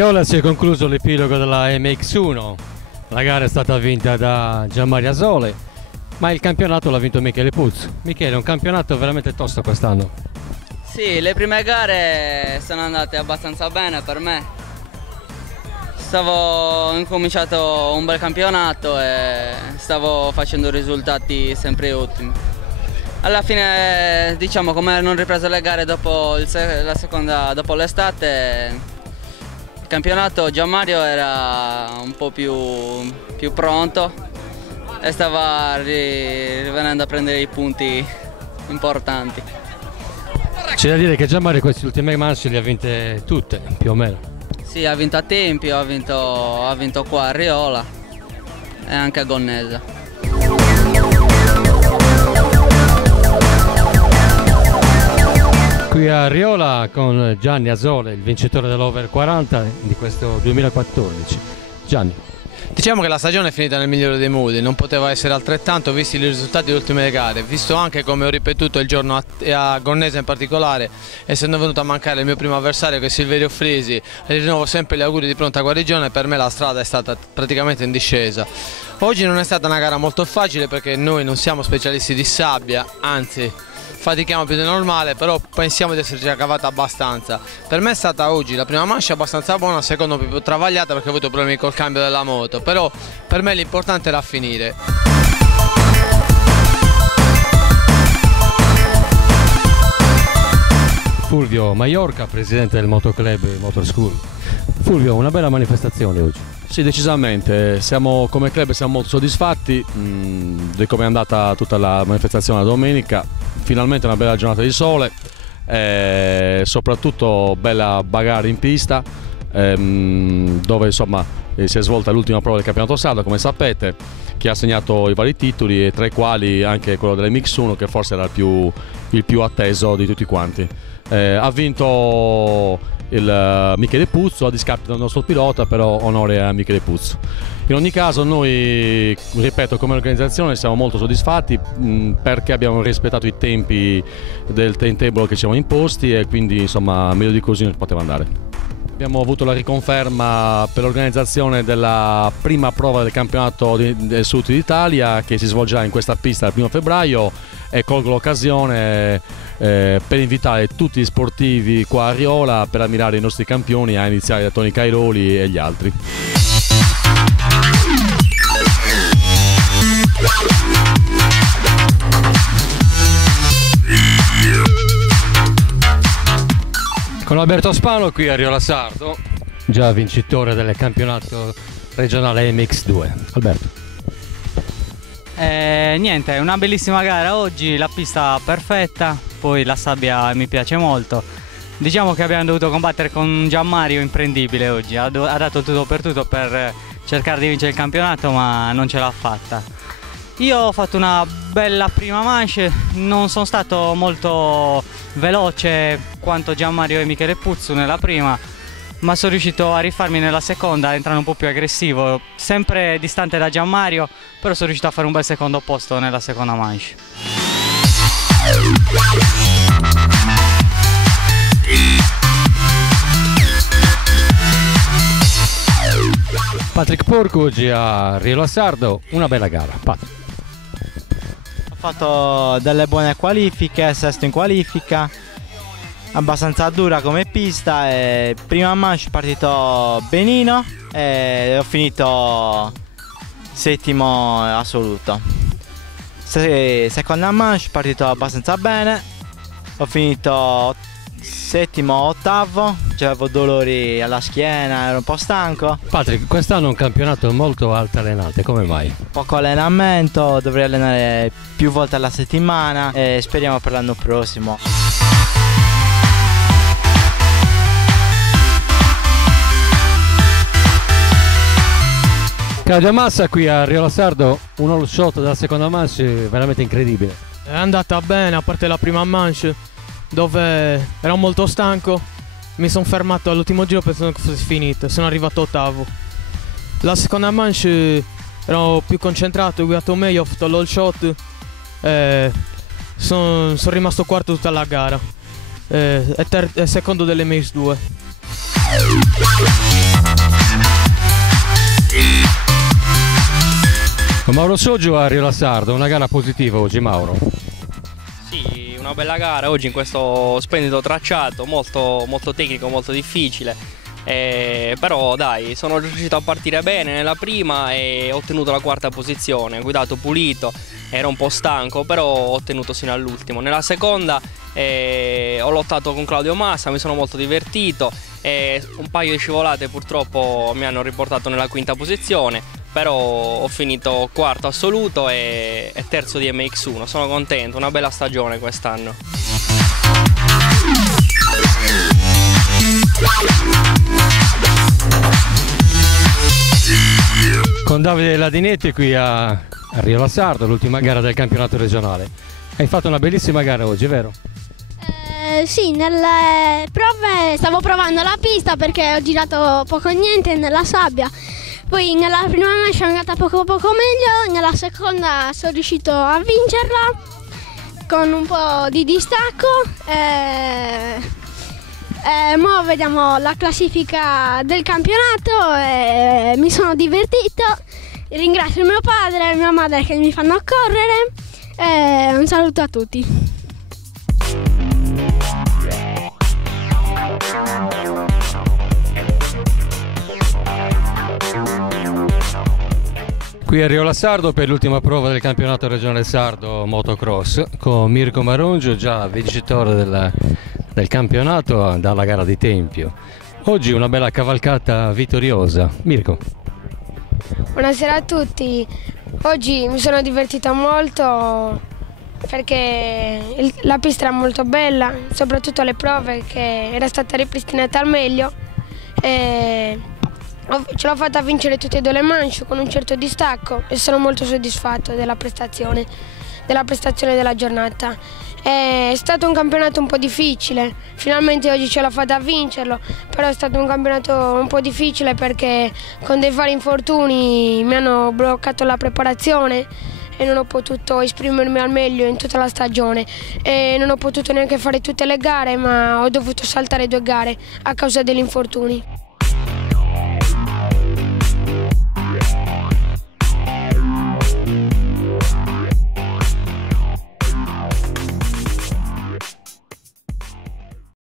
Riola si è concluso l'epilogo della MX1, la gara è stata vinta da Gianmario Asole, ma il campionato l'ha vinto Michele Puzzo. Michele, è un campionato veramente tosto quest'anno. Sì, le prime gare sono andate abbastanza bene per me. Ho incominciato un bel campionato e stavo facendo risultati sempre ottimi. Alla fine, diciamo, come hanno ripreso le gare dopo l'estate, il campionato Gianmario era un po' più pronto e stava rivenendo a prendere i punti importanti. C'è da dire che Gianmario queste ultime manche le ha vinte tutte, più o meno. Sì, ha vinto a Tempio, ha vinto qua a Riola e anche a Gonnesa. Qui a Riola con Gianni Asole, il vincitore dell'Over 40 di questo 2014. Gianni. Diciamo che la stagione è finita nel migliore dei modi, non poteva essere altrettanto visti i risultati delle ultime gare, visto anche come ho ripetuto il giorno a Gonnesa in particolare, essendo venuto a mancare il mio primo avversario che è Silverio Frisi, e rinnovo sempre gli auguri di pronta guarigione. Per me la strada è stata praticamente in discesa. Oggi non è stata una gara molto facile perché noi non siamo specialisti di sabbia, anzi fatichiamo più del normale, però pensiamo di esserci cavata abbastanza. Per me è stata oggi la prima manche abbastanza buona, la seconda più travagliata perché ho avuto problemi col cambio della moto, però per me l'importante era finire. Fulvio Maiorca, presidente del Motoclub Motor School. Fulvio, una bella manifestazione oggi. Sì, decisamente, come club siamo molto soddisfatti di come è andata tutta la manifestazione la domenica. Finalmente una bella giornata di sole, soprattutto bella bagarre in pista, dove insomma si è svolta l'ultima prova del campionato sardo, come sapete, che ha segnato i vari titoli e tra i quali anche quello dell'MX1, che forse era il più atteso di tutti quanti. Ha vinto il Michele Puzzo a discapito del nostro pilota, però onore a Michele Puzzo. In ogni caso noi, ripeto, come organizzazione siamo molto soddisfatti perché abbiamo rispettato i tempi del timetable che ci siamo imposti e quindi insomma meglio di così non poteva andare. Abbiamo avuto la riconferma per l'organizzazione della prima prova del campionato del Sud d'Italia che si svolgerà in questa pista il 1° febbraio e colgo l'occasione per invitare tutti gli sportivi qua a Riola per ammirare i nostri campioni, a iniziare da Tony Cairoli e gli altri. Con Alberto Spano qui a Riola Sardo, già vincitore del campionato regionale MX2. Alberto. Niente, una bellissima gara oggi, la pista perfetta, poi la sabbia mi piace molto. Diciamo che abbiamo dovuto combattere con Gianmario imprendibile oggi, ha dato tutto per cercare di vincere il campionato ma non ce l'ha fatta. Io ho fatto una bella prima manche, non sono stato molto veloce quanto Gianmario e Michele Puzzo nella prima, ma sono riuscito a rifarmi nella seconda, entrando un po' più aggressivo, sempre distante da Gianmario, però sono riuscito a fare un bel secondo posto nella seconda manche. Patrick Porco oggi a Riola Sardo, una bella gara. Patrick. Ho fatto delle buone qualifiche, sesto in qualifica, abbastanza dura come pista e prima manche partito benino e ho finito settimo assoluto. Seconda manche partito abbastanza bene, ho finito settimo, ottavo, avevo dolori alla schiena, ero un po' stanco. Patrick, quest'anno è un campionato molto altalenante, come mai? Poco allenamento, dovrei allenare più volte alla settimana e speriamo per l'anno prossimo. Claudio Massa qui a Riola Sardo, un all shot della seconda manche veramente incredibile. È andata bene, a parte la prima manche dove ero molto stanco, mi sono fermato all'ultimo giro pensando che fosse finito, sono arrivato ottavo. La seconda manche ero più concentrato, ho guidato meglio, ho fatto l'all shot e sono rimasto quarto tutta la gara e secondo delle MX2. Con Mauro Soggio a Rio La Sardo, una gara positiva oggi, Mauro. Sì, una bella gara oggi in questo splendido tracciato, molto tecnico, molto difficile. Però dai, sono riuscito a partire bene nella prima e ho ottenuto la quarta posizione, ho guidato pulito, ero un po' stanco, però ho ottenuto sino all'ultimo. Nella seconda ho lottato con Claudio Massa, mi sono molto divertito, un paio di scivolate purtroppo mi hanno riportato nella quinta posizione, però ho finito quarto assoluto e terzo di MX1, sono contento, una bella stagione quest'anno. Con Davide Ladinetti qui a Rio La Sardo, l'ultima gara del campionato regionale. Hai fatto una bellissima gara oggi, vero? Sì, nelle prove stavo provando la pista perché ho girato poco o niente nella sabbia. Poi nella prima manche sono andata poco meglio, nella seconda sono riuscito a vincerla con un po' di distacco. Mo vediamo la classifica del campionato e mi sono divertito. Ringrazio mio padre e mia madre che mi fanno correre. Un saluto a tutti. Qui a Rio La Sardo per l'ultima prova del campionato regionale sardo motocross con Mirko Marungio, già vincitore del campionato dalla gara di Tempio. Oggi una bella cavalcata vittoriosa. Mirko. Buonasera a tutti. Oggi mi sono divertita molto perché la pista era molto bella, soprattutto le prove che era stata ripristinata al meglio. Ce l'ho fatta vincere tutte e due le manche con un certo distacco e sono molto soddisfatto della prestazione della giornata. È stato un campionato un po' difficile, finalmente oggi ce l'ho fatta a vincerlo, però è stato un campionato un po' difficile perché con dei vari infortuni mi hanno bloccato la preparazione e non ho potuto esprimermi al meglio in tutta la stagione e non ho potuto neanche fare tutte le gare, ma ho dovuto saltare 2 gare a causa degli infortuni.